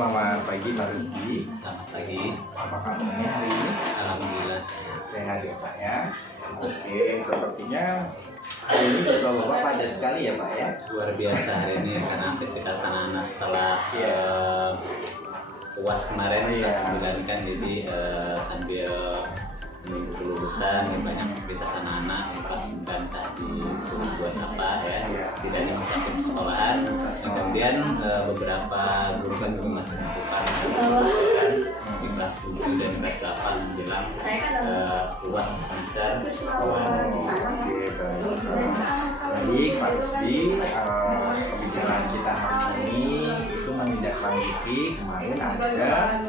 selamat pagi Pak Rizky. Selamat pagi. Apa kabarnya hari ini? Alhamdulillah Sehat ya Pak ya. Oke, sepertinya hari ini jadwal Bapak padat sekali ya Pak ya. luar biasa hari ini karena aktivitas anak-anak setelah UAS kemarin kelas 9 kan, jadi sambil menunggu kelulusan banyak aktivitas anak-anak yang kelas 9 tadi disuruh buat apa ya, tidak hanya masih aktif di sekolahan, kemudian beberapa guru kan juga masih melakukan di kelas 7 dan kelas 8 menjelang UAS semester awal. Oke, baik Pak Rusdi, pembicaraan kita hari ini itu menindaklanjuti kemarin ada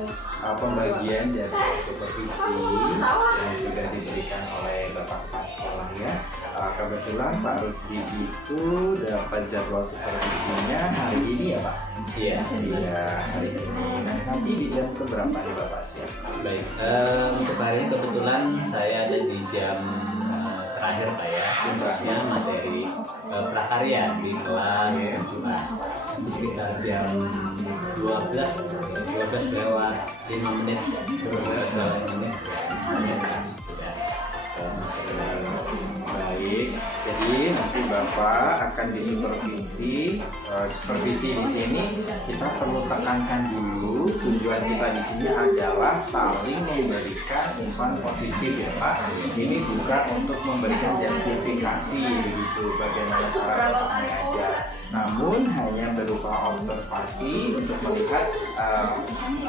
pembagian dari supervisi yang sudah diberikan oleh Bapak Kepala Sekolah ya. Kebetulan Pak Rusdi itu dapat jadwal supervisinya hari ini ya Pak? Iya. Iya, hari ini. Nah, nanti di jam keberapa nih Bapak siap? Baik, untuk hari ini kebetulan saya ada di jam terakhir Pak ya, khususnya materi prakarya di kelas 7A di sekitar jam 12 lewat 5 menit, 12 lewat 5 menit sudah masuk ke dalam kelas. Baik, jadi nanti Bapak akan disupervisi. Supervisi di sini kita perlu tekankan dulu, tujuan kita di sini adalah saling memberikan umpan positif ya Pak. Ini bukan untuk memberikan justifikasi begitu bagaimana cara Bapak mengajar, namun hanya berupa observasi untuk melihat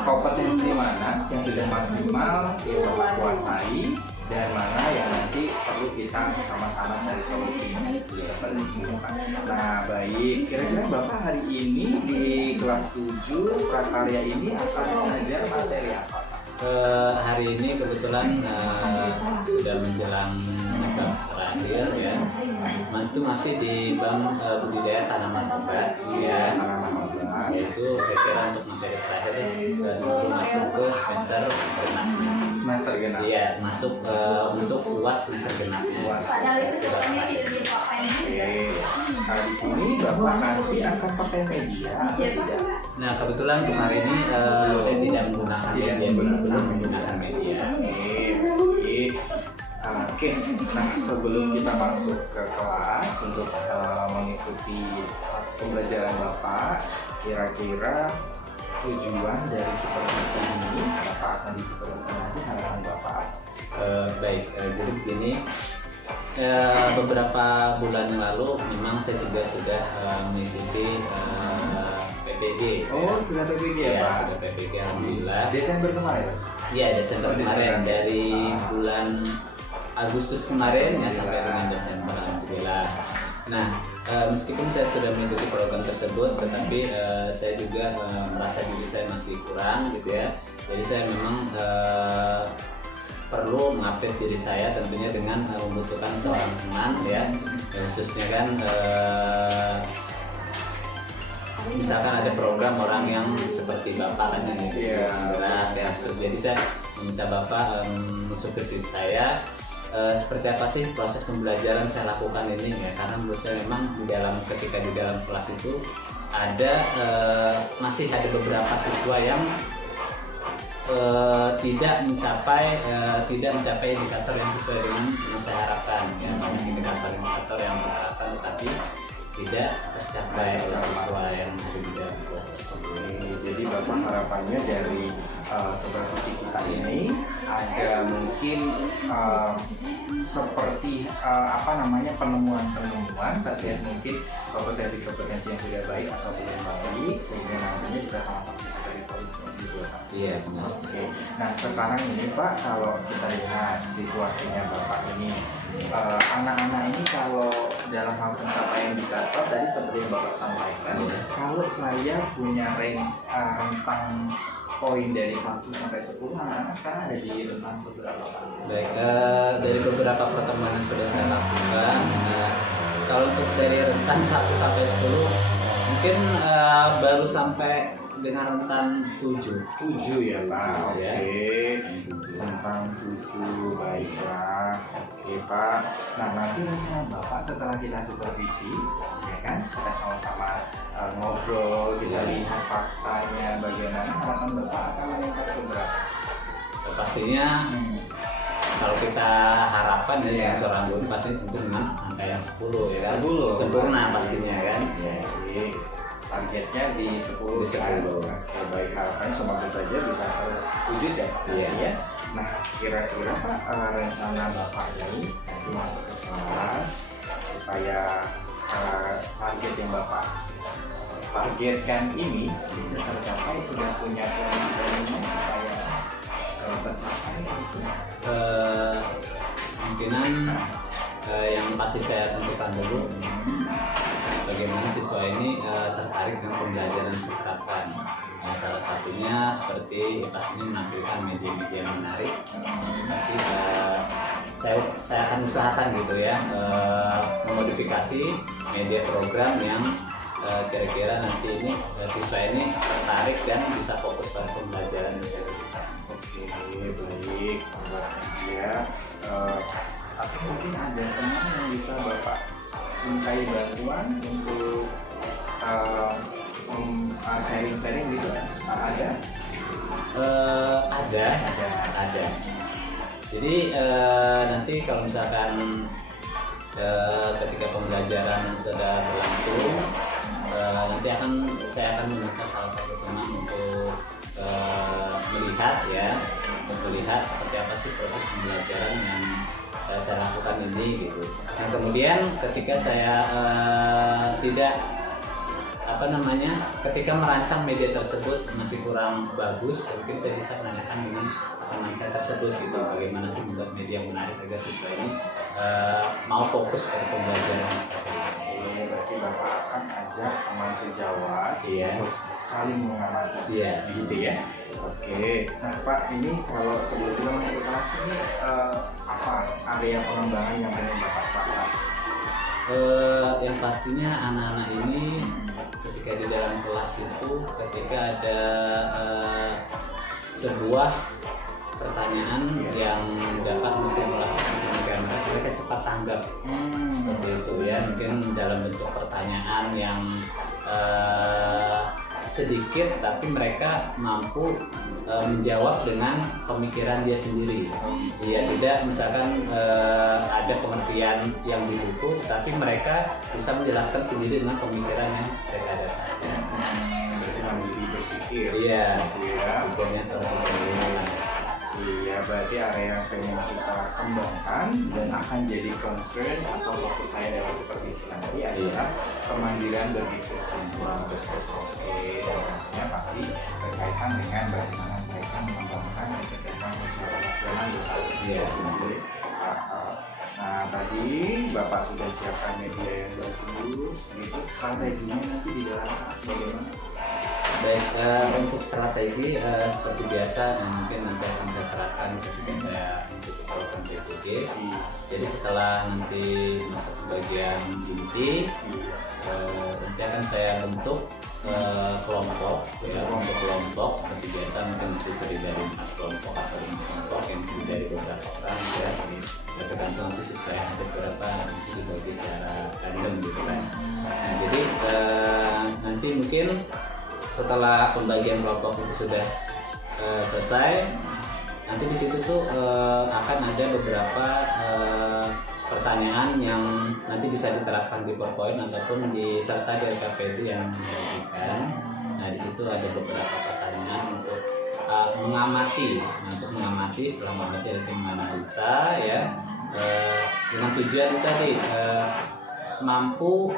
kompetensi mana yang sudah maksimal yang Bapak kuasai dan mana yang nanti perlu kita sama-sama cari solusinya seperti itu Pak. Nah baik, kira-kira Bapak hari ini di kelas 7 prakarya ini akan mengajar materi apa Pak? Hari ini kebetulan sudah menjelang bab terakhir ya. Mas itu masih di bab budidaya tanaman obat ya. Yaitu kira-kira untuk materi terakhir sebelum masuk ke semester genap. Semester genap. Iya, masuk untuk UAS semester genap. Di sini Bapak nanti akan pakai media atau tidak? Nah kebetulan kemarin ini saya tidak menggunakan media, belum menggunakan media. Oke, nah sebelum kita masuk ke kelas untuk mengikuti pembelajaran Bapak, kira-kira tujuan dari supervisi ini, Bapak akan disupervisi nanti, harapan Bapak? Baik, jadi begini, beberapa bulan yang lalu memang saya juga sudah mengikuti PPG. Oh, sudah PPG ya Pak? Sudah PPG, alhamdulillah. Desember kemarin? Iya, Desember kemarin, dari bulan Agustus kemarin ya sampai dengan Desember, alhamdulillah. Nah, meskipun saya sudah mengikuti program tersebut, tetapi saya juga merasa diri saya masih kurang gitu ya. Jadi saya memang perlu mengupdate diri saya tentunya dengan membutuhkan seorang teman ya, khususnya kan misalkan ada program orang yang seperti Bapak kan yang berat ya, jadi saya meminta Bapak mensupervisi saya seperti apa sih proses pembelajaran saya lakukan ini ya, karena menurut saya memang ketika di dalam kelas itu ada masih ada beberapa siswa yang tidak mencapai indikator yang sesuai dengan yang saya harapkan ya, banyak indikator yang saya harapkan tetapi tidak tercapai oleh siswa yang ada di dalam kelas tersebut. Jadi Bapak harapannya dari supervisi kita ini ada mungkin seperti penemuan terkait mungkin kompetensi yang sudah baik atau tidak baik, sehingga nantinya bisa sama-sama kita cari solusinya gitu Pak. Iya benar. Oke. Nah sekarang ini Pak, kalau kita lihat situasinya Bapak ini, anak-anak ini kalau dalam hal pencapaian indikator tadi seperti yang Bapak sampaikan, kalau saya punya rentang poin dari 1 sampai 10, anak-anak sekarang ada di rentang beberapa Pak? Baik, dari beberapa pertemuan yang sudah saya lakukan, kalau untuk dari rentang 1 sampai 10 Mungkin baru sampai dengan rentan 7. 7 ya Pak. Ya. Oke. Tentang 7, baiklah. Oke Pak. Nah nanti rencana Bapak setelah kita supervisi, ya kan, kita sama-sama ngobrol, kita lihat faktanya, bagaimana harapan Bapak akan meningkat ke berapa? Pastinya kalau kita harapkan ya seorang guru pasti tentu dengan angka yang 10 ya kan. 10. Sempurna pastinya kan. Ya, jadi targetnya di 10. Di 10. Oke, baik, harapannya semoga saja bisa terwujud ya. Iya. Nah, kira-kira Pak, rencana Bapak ini nanti masuk ke kelas supaya target yang Bapak targetkan ini bisa tercapai, sudah punya plannya supaya tercapai gitu. Kemungkinan yang pasti saya tentukan dulu bagaimana siswa ini tertarik dengan pembelajaran seterapkan. Salah satunya seperti pastinya menampilkan media-media menarik. Pasti saya akan usahakan gitu ya memodifikasi media program yang kira-kira nanti ini siswa ini tertarik dan bisa fokus pada pembelajaran. Oke, baik, ya. Tapi mungkin ada teman yang bisa Bapak mintai bantuan untuk sharing-sharing gitu, ada? Ada. Jadi nanti kalau misalkan ketika pembelajaran sudah berlangsung, nanti saya akan meminta salah satu teman untuk melihat seperti apa sih proses pembelajaran yang saya lakukan ini gitu. Dan kemudian ketika saya ketika merancang media tersebut masih kurang bagus, mungkin saya bisa menanyakan dengan teman saya tersebut gitu, bagaimana sih membuat media menarik agar siswa ini mau fokus pada pembelajaran. Oke, berarti Bapak akan ajak teman sejawat untuk saling mengamati, gitu ya. Oke, nah Pak, ini kalau sebelum kita masuk ke kelas ini apa area pengembangan yang ingin Bapak lakukan? Yang pastinya anak-anak ini ketika di dalam kelas itu, ketika ada sebuah pertanyaan yang dapat menstimulasi gambar, mereka cepat tanggap seperti itu ya. Mungkin dalam bentuk pertanyaan yang sedikit tapi mereka mampu menjawab dengan pemikiran dia sendiri. Ya, tidak misalkan ada pengertian yang di buku tapi mereka bisa menjelaskan sendiri dengan pemikiran yang mereka ada. Berarti mandiri berpikir. Iya. Pikirnya tersendiri. Iya, berarti area yang pengen kita kembangkan dan akan jadi concern atau fokus saya dalam supervisi nanti adalah kemandirian berpikir siswa. Oke, dan tentunya pasti berkaitan dengan bagaimana mereka mengembangkan kecerdasan sosial nasional Iya. Nah, tadi Bapak sudah siapkan media yang bagus, gitu. Strateginya nanti di dalam kelas bagaimana? Baik, untuk strategi seperti biasa yang mungkin nanti akan saya terapkan ketika saya untuk program PPG. Jadi setelah nanti masuk ke bagian inti, nanti akan saya bentuk kelompok, untuk kelompok seperti biasa mungkin terdiri dari 4 kelompok atau 5 kelompok yang terdiri dari beberapa orang ya. Tergantung nanti siswa yang ada berapa nanti dibagi secara random gitu kan. Nah, jadi nanti mungkin setelah pembagian kelompok itu sudah selesai, nanti di situ tuh akan ada beberapa pertanyaan yang nanti bisa diterapkan di PowerPoint ataupun diserta di LKPD yang dibagikan. Nah, di situ ada beberapa pertanyaan untuk mengamati. Untuk mengamati, setelah mengamati ada tim analisa ya, dengan tujuan tadi mampu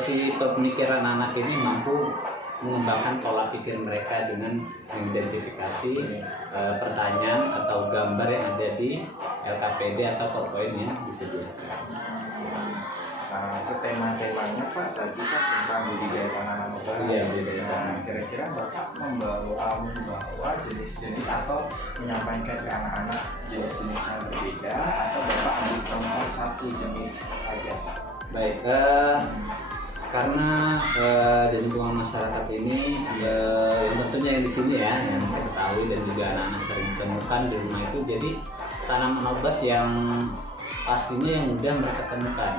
si pemikiran anak ini mampu mengembangkan pola pikir mereka dengan mengidentifikasi pertanyaan atau gambar yang ada di LKPD atau PowerPoint yang disediakan. Nah, ke tema-temanya Pak tadi kan tentang budidaya tanaman obat. Iya, budidaya tanaman. Nah, kira-kira Bapak membawa jenis-jenis atau menyampaikan ke anak-anak jenis-jenis yang berbeda atau Bapak ambil contoh satu jenis saja? Baik, karena di lingkungan masyarakat ini yang tentunya yang di sini ya yang saya ketahui dan juga anak-anak sering temukan di rumah itu, jadi tanaman obat yang pastinya yang mudah mereka temukan,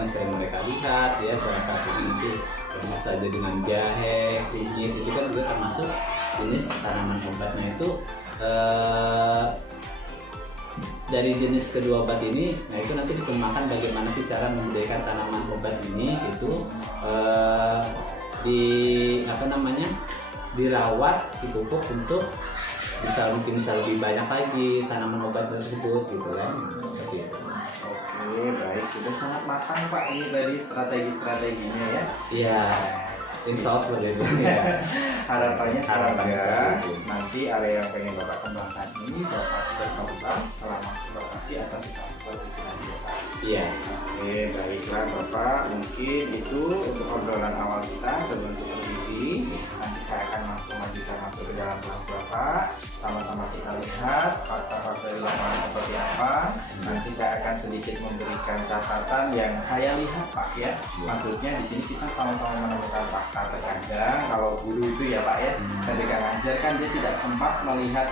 yang sering mereka lihat ya, salah satunya itu bisa saja dengan jahe, kunyit, itu kan juga termasuk jenis tanaman obatnya itu. Dari jenis kedua obat ini, nah itu nanti dikembangkan bagaimana sih cara membudidayakan tanaman obat ini itu dirawat, dipupuk untuk mungkin bisa lebih banyak lagi tanaman obat tersebut gitu kan. Seperti itu. Oke, baik, sudah sangat matang Pak ini tadi strategi-strateginya ya. Iya. Insya Allah seperti itu. Ya. Harapannya semoga nanti area yang pengen Bapak kembangkan ini dapat berkembang selama lokasi atau di kampus desa. Iya. Oke, baiklah Bapak, mungkin itu untuk obrolan awal kita sebelum supervisi. Nanti saya akan langsung masuk ke dalam kelas Bapak, sama-sama kita lihat fakta-fakta di lapangan seperti apa. Nanti saya akan sedikit memberikan catatan yang saya lihat Pak ya. Maksudnya di sini kita sama-sama menemukan fakta. Terkadang kalau guru itu ya Pak ya, ketika ngajar kan dia tidak sempat melihat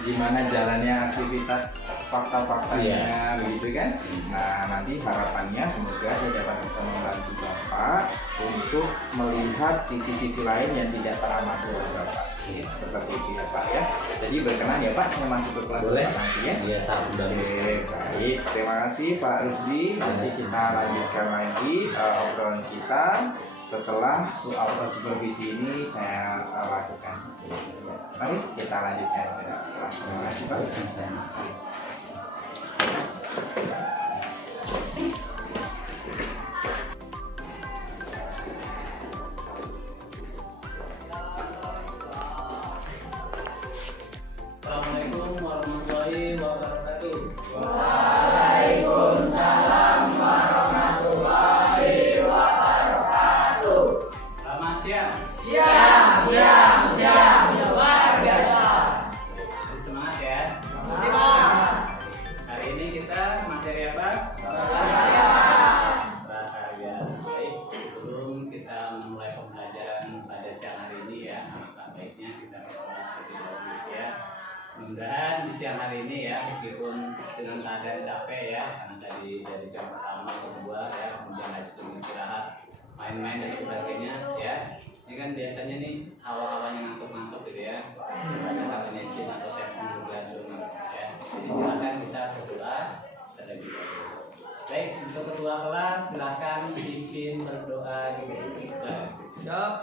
gimana jalannya aktivitas fakta-faktanya, begitu kan? Nah, nanti harapannya semoga saya dapat bisa membantu Bapak untuk melihat sisi-sisi lain yang tidak teramati oleh Bapak. Seperti itu ya Pak ya. Jadi berkenan ya Pak, saya masuk ke kelas nanti ya. Iya, Baik, terima kasih Pak Rusdi. Nanti kita lanjutkan lagi obrolan kita setelah auto supervisi ini saya lakukan. Mari kita lanjutkan. Terima kasih Pak. Assalamualaikum warahmatullahi wabarakatuh. Waalaikumsalam warahmatullahi wabarakatuh. Selamat siang. Siang. Luar biasa. Semangat ya. Siap. Hari ini kita materi apa? Prakarya. Prakarya. Baik, sebelum kita memulai pembelajaran pada siang hari ini ya, alangkah baiknya kita berdoa terlebih dahulu ya. Mudah-mudahan di siang hari ini ya, meskipun dengan keadaan capek ya, karena tadi dari jam pertama ke kedua ya, kemudian lanjut istirahat, main-main dan sebagainya ya. Ini kan biasanya nih hawa-hawanya ngantuk-ngantuk gitu ya, banyak katanya izin atau setting juga dulu ya. Jadi silakan kita berdoa terlebih dahulu. Baik, untuk ketua kelas silakan bimbing berdoa gitu. Siap.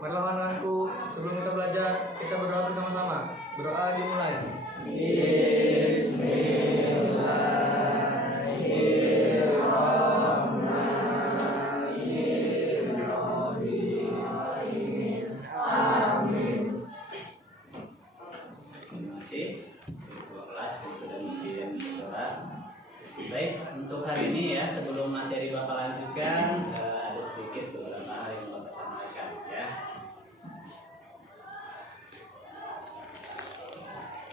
Marilah anak-anakku, sebelum kita belajar, kita berdoa bersama-sama. Berdoa dimulai. Terima kasih. Ketua kelas yang sudah bimbing berdoa. Baik, untuk hari ini ya, sebelum materi Bapak lanjutkan, ada sedikit beberapa hal yang Bapak sampaikan ya.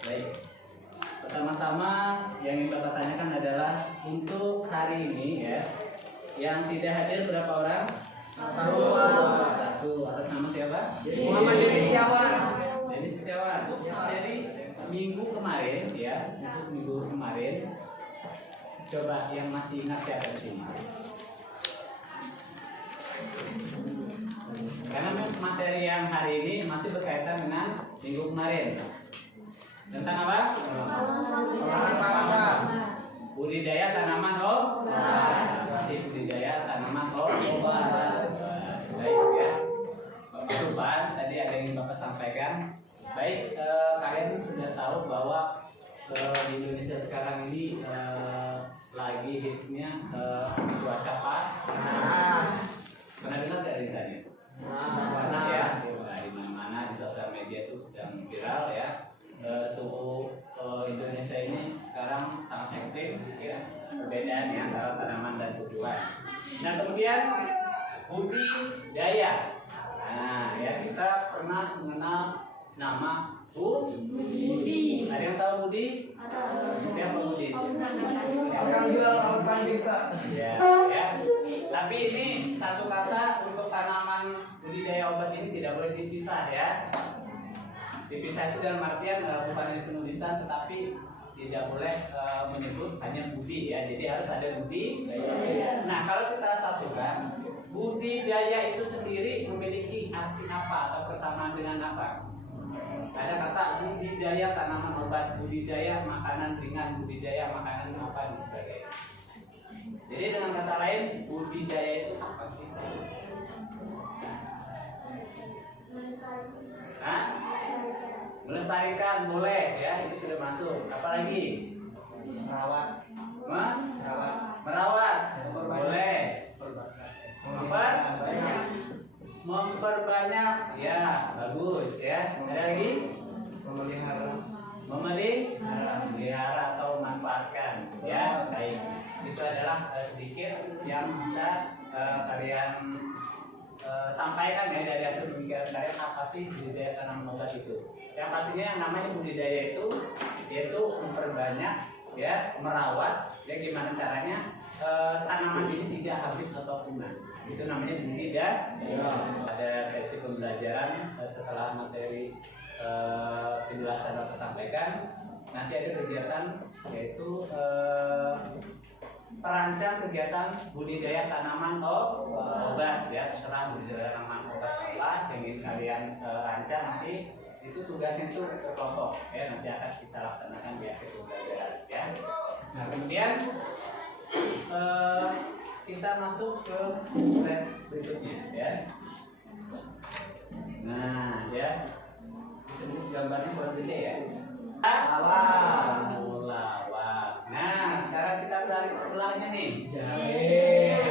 Baik, pertama-tama yang ingin Bapak tanyakan adalah untuk hari ini ya, yang tidak hadir berapa orang? Satu. Atas nama siapa? Muhammad Denis Setiawan. Denis Setiawan. Materi minggu kemarin ya, untuk minggu kemarin. Coba yang masih ingat siapa di sini? Karena materi yang hari ini masih berkaitan dengan minggu kemarin. Tentang apa? Budidaya tanaman obat. Masih budidaya tanaman obat. Baik ya. Bapak Supan, tadi ada yang Bapak sampaikan. Baik, kalian sudah tahu bahwa di Indonesia sekarang ini lagi hitsnya cuaca panas. Pernah dengar dari tadi? Panas ya, di mana-mana di sosial media itu sedang viral ya. Suhu Indonesia ini sekarang sangat ekstrim ya, perbedaannya antara tanaman dan tumbuhan. Nah kemudian budidaya. Nah ya, kita pernah mengenal nama Budi. Ada yang tahu Budi? Siapa Budi? Akan jual akan juga. Ya, ya. Tapi ini satu kata untuk tanaman budidaya obat ini tidak boleh dipisah ya. Dipisah itu dalam artian bukan dari penulisan, tetapi tidak boleh menyebut hanya budi ya. Jadi harus ada budi. Nah, kalau kita satukan, budidaya itu sendiri memiliki arti apa atau kesamaan dengan apa? Ada kata budidaya tanaman obat, budidaya makanan ringan, budidaya makanan apa dan sebagainya. Jadi dengan kata lain, budidaya itu apa sih? Hah? Melestarikan boleh ya, itu sudah masuk. Apalagi? Merawat. Merawat boleh. Memperbanyak ya, bagus ya. Ada lagi? Memelihara atau manfaatkan ya. Baik, itu adalah sedikit yang bisa kalian sampaikan ya dari hasil pemikiran kalian apa sih budidaya tanaman obat itu. Yang pastinya yang namanya budidaya itu yaitu memperbanyak ya, merawat ya, gimana caranya tanaman ini tidak habis atau punah. Itu namanya budidaya. Ada sesi pembelajaran setelah materi penjelasan yang tersampaikan. Nanti ada kegiatan yaitu perancang kegiatan budidaya tanaman obat ya, terserah budidaya tanaman obat apa yang ingin kalian rancang. Nanti itu tugasnya itu berkelompok ya, nanti akan kita laksanakan di akhir pembelajaran ya. Nah, kemudian kita masuk ke slide berikutnya ya. Nah ya, disebut gambarnya berbeda ya. Lawak. Nah, sekarang kita beralih ke sebelahnya nih. Jahe.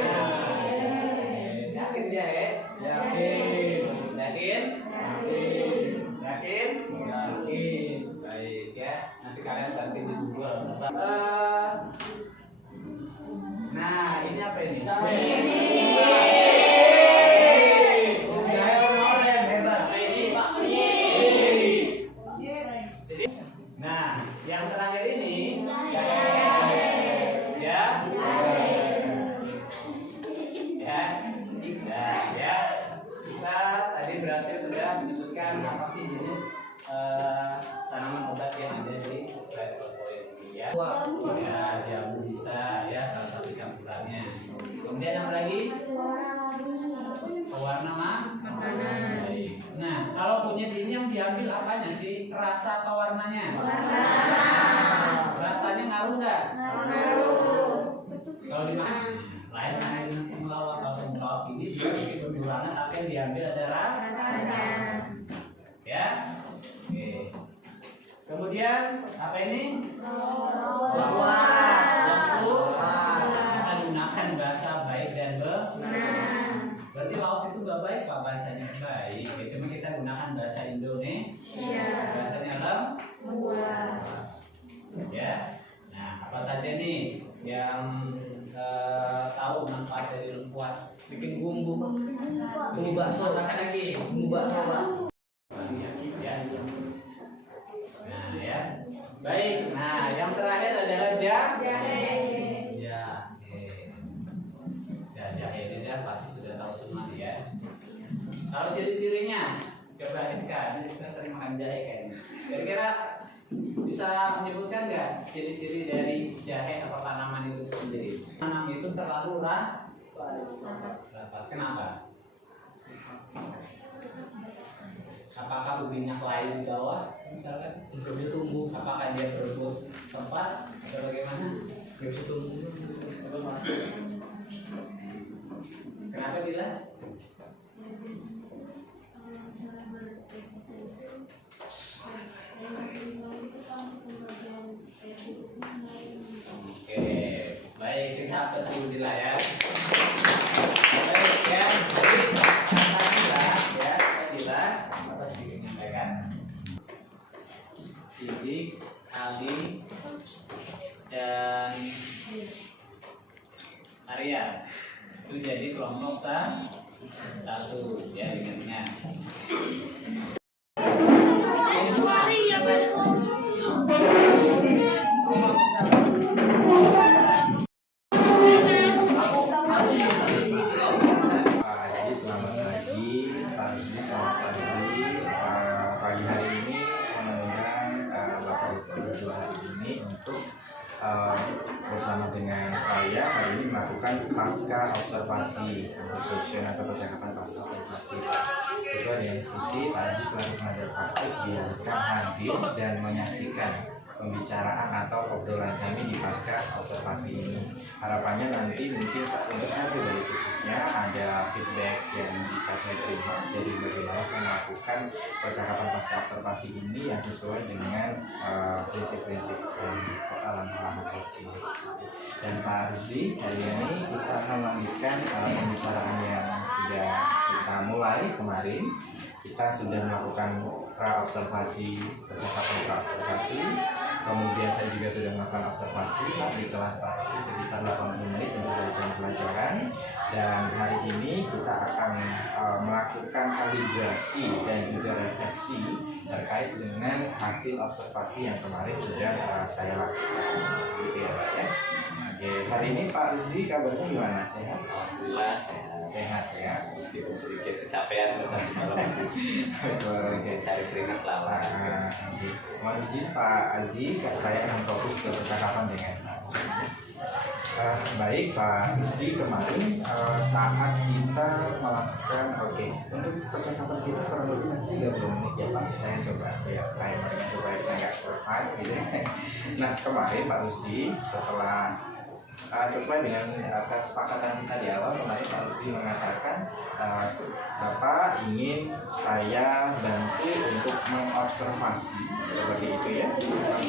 Yakin jahe? Yakin. Yakin? Yakin. Yakin? Yakin. Baik ya. Nanti kalian searching di Google. Nah, ini apa ini? Jahe warna hebat. Nah, yang terakhir ini ya, ya. Kita tadi berhasil sudah menyebutkan apa sih jenis tanaman obat yang ada di slide PowerPoint ini ya. Ya, jamu bisa ya, salah satu campurannya. Kemudian apa lagi? Pewarna makanan. Baik. Nah, kalau kunyit ini yang diambil apanya sih? Rasa atau warnanya? Warna. Rasanya ngaruh nggak? Ngaruh. Kalau dimakan lain dengan melawak. Kalau melawak ini dia meskipun berwarna tapi yang diambil adalah Rasanya. ya. Oke. Kemudian apa ini? Waktu kita gunakan bahasa baik dan benar. Berarti laos itu gak baik pak bahasanya? Baik ya, cuma kita gunakan bahasa Indonesia. Bahasanya Luas. ya. Nah, apa saja nih yang tahu manfaat dari lengkuas? Bikin bumbu. Bumbu bakso. Masakan lagi. Bumbu bakso, Pak. Ya. Nah, ya. Baik. Nah, yang terakhir adalah Jahe. jahe ini kan pasti sudah tahu semua ya. Kalau ciri-cirinya, coba Iska, ini kita sering makan jahe kayaknya. Kira-kira bisa menyebutkan nggak ciri-ciri dari jahe atau tanaman itu sendiri? Tanam itu terlalu rapat. Kenapa? Apakah berminyak lain di bawah? Misalkan Untuk dia tumbuh. apakah dia berebut tempat atau bagaimana? Gak bisa tumbuh. Kenapa Dila? Oke, baik, kita hapus dulu Dila ya. Baik ya, jadi kata Dila, apa sedikit menyampaikan? Sidik, Ali, dan Arya itu jadi kelompok satu ya, ingatnya. melakukan pasca observasi session atau percakapan pasca observasi. Sesuai dengan instruksi, Pak Haji selaku pengajar praktik diharuskan hadir dan menyaksikan pembicaraan atau obrolan kami di pasca observasi ini. Harapannya nanti mungkin untuk saya pribadi khususnya ada feedback yang bisa saya terima dari bagaimana saya melakukan percakapan pasca observasi ini yang sesuai dengan prinsip-prinsip langkah-langkah coaching. Dan Pak Rusdi, hari ini kita akan melanjutkan pembicaraan yang sudah kita mulai kemarin. Kita sudah melakukan pra-observasi, percakapan pra-observasi. Kemudian saya juga sudah melakukan observasi di kelas praktik sekitar 80 menit untuk pelajaran. Dan hari ini kita akan melakukan kalibrasi dan juga refleksi terkait dengan hasil observasi yang kemarin sudah saya lakukan. Gitu ya Pak ya. Oke, hari ini Pak Rusdi kabarnya gimana? Sehat? Alhamdulillah Sehat ya. meskipun sedikit kecapean tadi malam cari keringat lawan. Oke. Mohon izin Pak Haji, saya akan fokus ke percakapan dengan baik Pak Rusdi. Kemarin saat kita melakukan untuk percakapan kita kurang lebih nanti 30 menit ya Pak. Saya coba ya timernya supaya kita nggak terlalu gitu. Nah kemarin Pak Rusdi setelah sesuai dengan kesepakatan kita di awal kemarin Pak Rusdi mengatakan Bapak ingin saya bantu untuk mengobservasi seperti itu ya.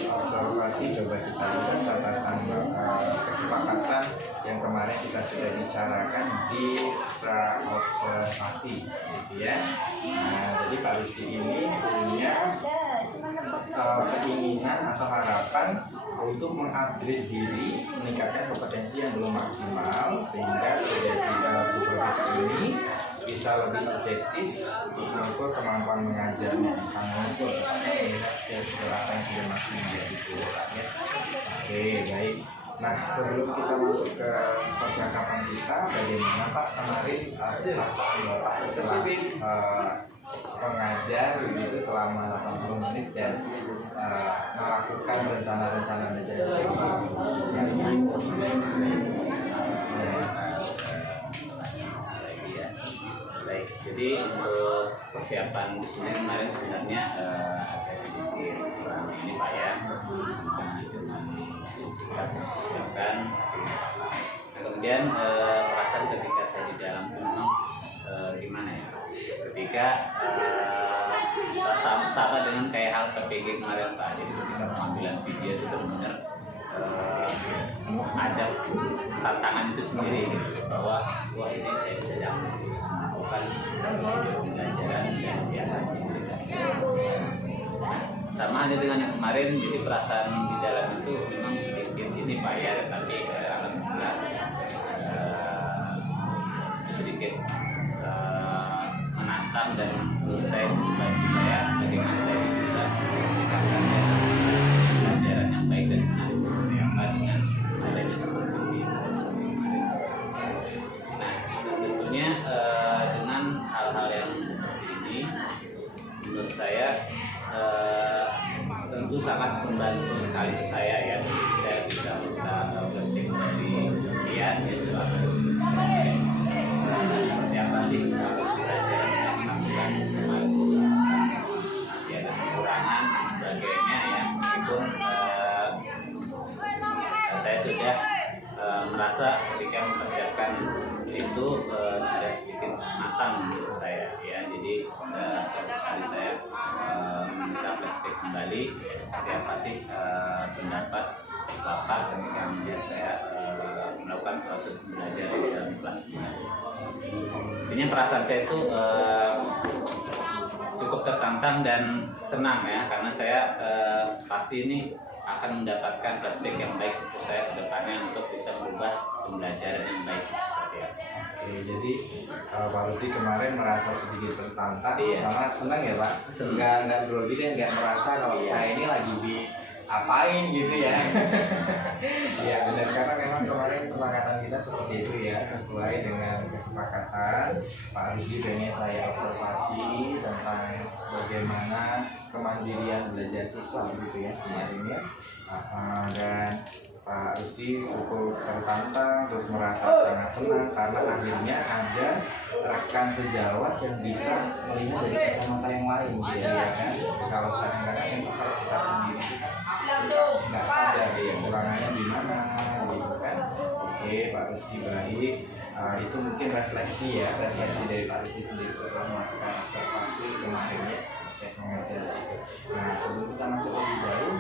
Observasi coba kita lihat catatan kesepakatan yang kemarin kita sudah bicarakan di pra-observasi gitu ya. Nah, jadi Pak Rusdi ini punya keinginan atau harapan untuk mengupgrade diri, meningkatkan kompetensi yang belum maksimal sehingga supervisi ini bisa lebih objektif untuk mengukur kemampuan mengajarnya, mengukur apa yang sudah maksimal menjadi guru ya. Oke, baik. Nah, sebelum kita masuk ke percakapan kita, bagaimana Pak kemarin perasaan Bapak setelah mengajar begitu selama 80 menit dan melakukan rencana-rencana belajar Baik, jadi untuk persiapan di sini kemarin sebenarnya agak sedikit kurang ini Pak ya, dengan intensitas yang dipersiapkan. Nah, kemudian perasaan ketika saya di dalam memang gimana ya? Ketika sama dengan kayak hal PPG kemarin Pak, jadi ketika pengambilan video itu benar-benar ada tantangan itu sendiri gitu, bahwa wah ini saya sedang melakukan video pembelajaran yang dia akan diberikan. Sama halnya dengan yang kemarin, jadi perasaan di dalam itu memang sedikit ini Pak ya, tapi alhamdulillah sedikit menantang dan menurut saya bagi saya bagaimana saya bisa memberikan pelajaran yang baik dan menarik seperti apa dengan adanya supervisi seperti kemarin. Nah, tentunya dengan hal-hal yang seperti ini menurut saya tentu sangat membantu sekali ke saya ya. Saya bisa minta flashback dari dia selama seperti apa sih pelajaran saya lakukan kemarin, masih ada kekurangan dan sebagainya ya. Meskipun saya sudah merasa ketika mempersiapkan itu sudah sedikit matang menurut saya ya. Jadi baru sekali saya meminta flashback kembali ya, seperti apa sih pendapat Bapak ketika melihat saya melakukan proses belajar di dalam kelas ini. Intinya perasaan saya itu cukup tertantang dan senang ya, karena saya pasti ini akan mendapatkan flashback yang baik untuk saya ke depannya untuk bisa merubah pembelajaran yang baik seperti apa. Oke, jadi Pak Rusdi kemarin merasa sedikit tertantang, sama senang ya Pak? Nggak grogi dan nggak merasa kalau saya ini lagi di apain gitu ya. Iya benar, karena memang kemarin kesepakatan kita seperti itu ya, sesuai dengan kesepakatan Pak Rusdi pengen saya observasi tentang bagaimana kemandirian belajar siswa gitu ya kemarin ya. Dan Pak Rusdi cukup tertantang, terus merasa sangat senang karena akhirnya ada rekan sejawat yang bisa melihat dari kacamata yang lain, gitu ya kan. Kalau kadang-kadang yang kalau kita sendiri kita nggak sadar ya kekurangannya di mana, gitu kan. Oke, Pak Rusdi baik. Itu mungkin refleksi dari Pak Rusdi sendiri setelah melakukan observasi kemarinnya mengajar itu. Nah, sebelum kita masuk lebih jauh,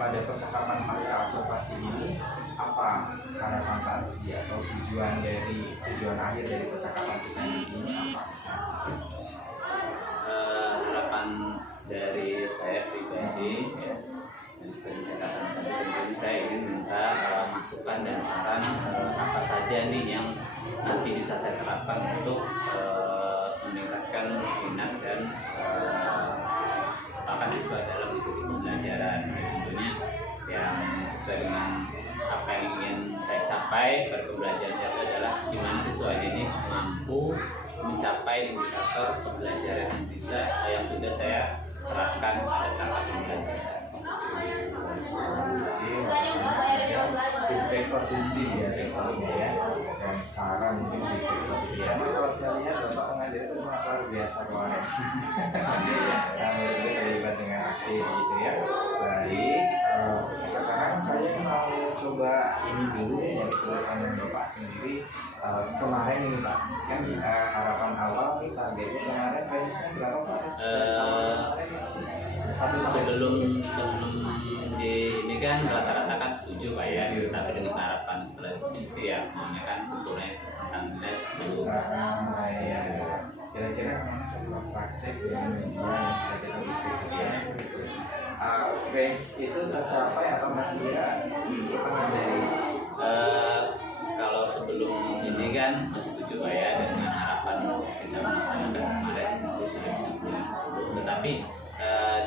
pada percakapan pasca observasi ini apa harapan Pak Rusdi atau tujuan akhir dari percakapan kita ini apa? Harapan dari saya pribadi ya, dan seperti saya katakan tadi, tentunya saya ingin minta masukan dan saran apa saja nih yang nanti bisa saya terapkan untuk meningkatkan minat dan bahkan siswa dalam mengikuti pembelajaran. Tentunya yang sesuai dengan apa yang ingin saya capai pada pembelajaran saya adalah gimana siswa ini mampu mencapai indikator pembelajaran yang bisa yang sudah saya terapkan pada tahap pembelajaran. Feedback positif ya, dan saran mungkin feedback positif ya. Kalau saya lihat Bapak pengajar itu luar biasa kemarin. Sangat terlibat dengan aktif gitu ya. Baik, sekarang saya mau coba ini dulu ya dari sudut pandang Bapak sendiri. Kemarin ini Pak, kan harapan awal nih targetnya kemarin range-nya berapa Pak? Sebelum ini kan rata-rata kan 7 Pak ya, tapi dengan harapan setelah diskusi ya maunya kan sempurna tanggal 10. Ya. Kira-kira sebuah praktek yang sudah kita diskusikan range itu tercapai atau masih ya setengah dari kalau sebelum ini kan masih 7 Pak ya, dengan harapan kita melaksanakan kemarin itu sudah bisa 10. Tetapi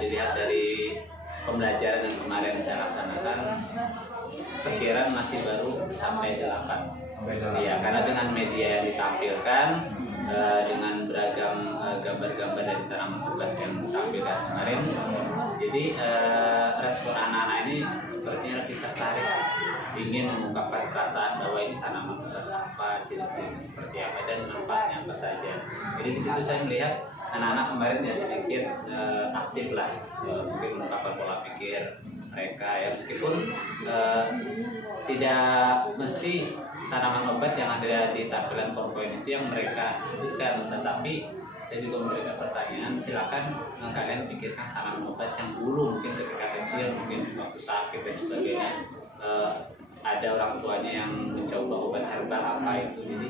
dilihat dari pembelajaran yang kemarin saya laksanakan, perkiraan masih baru sampai 8. Ya, karena dengan media yang ditampilkan, dengan beragam gambar-gambar dari tanaman obat yang ditampilkan kemarin, jadi respon anak-anak ini sepertinya lebih tertarik, ingin mengungkapkan perasaan bahwa ini tanaman obat apa, ciri-cirinya seperti apa, dan manfaatnya apa saja. Jadi di situ saya melihat anak-anak kemarin ya sedikit aktif lah, mungkin mengungkapkan pola pikir mereka ya, meskipun tidak mesti tanaman obat yang ada di tampilan PowerPoint itu yang mereka sebutkan, tetapi saya juga memberikan pertanyaan, silakan kalian pikirkan tanaman obat yang dulu mungkin ketika kecil, mungkin waktu sakit dan sebagainya, ada orang tuanya yang mencoba obat herbal apa itu. Jadi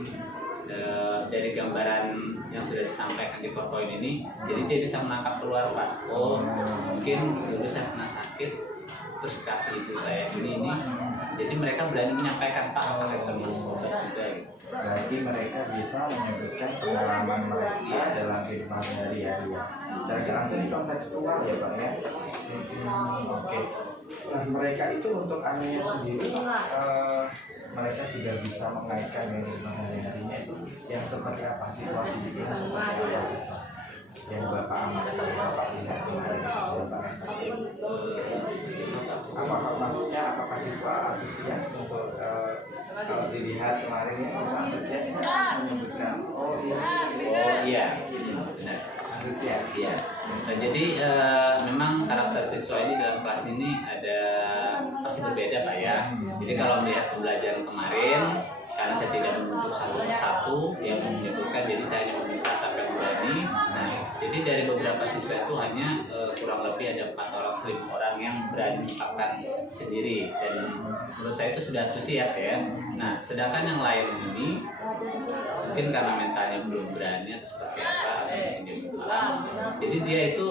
dari gambaran yang sudah disampaikan di PowerPoint ini, jadi dia bisa menangkap keluar Pak, oh mungkin dulu saya pernah sakit, terus kasih ibu saya ini, jadi mereka berani menyampaikan Pak apakah itu termasuk obat juga gitu. Berarti mereka bisa menyebutkan pengalaman mereka dalam kehidupan sehari-hari ya. Secara langsung di kontekstual ya Pak ya. Oke. Nah, mereka itu untuk anunya sendiri, mereka sudah bisa mengaitkan dengan kehidupan sehari-harinya itu yang seperti apa, situasi itu seperti apa sih? Yang Bapak amalkan, Bapak lihat kemarin, Bapak rasakan. Apa maksudnya? Apakah siswa antusias untuk kalau dilihat kemarin ya, siswa antusiasnya menyebutkan oh iya benar, antusias iya. Nah, jadi memang karakter siswa ini dalam kelas ini ada pasti berbeda Pak ya. Jadi kalau melihat pembelajaran kemarin, karena saya tidak menunjuk satu persatu yang menyebutkan, jadi saya hanya meminta sampai berani. Nah, jadi dari beberapa siswa itu hanya kurang lebih ada 4 orang, 5 orang yang berani mengungkapkan sendiri, dan menurut saya itu sudah antusias ya. Nah, sedangkan yang lain ini mungkin karena mentalnya belum berani atau seperti apa, mungkin dia belum. Jadi dia itu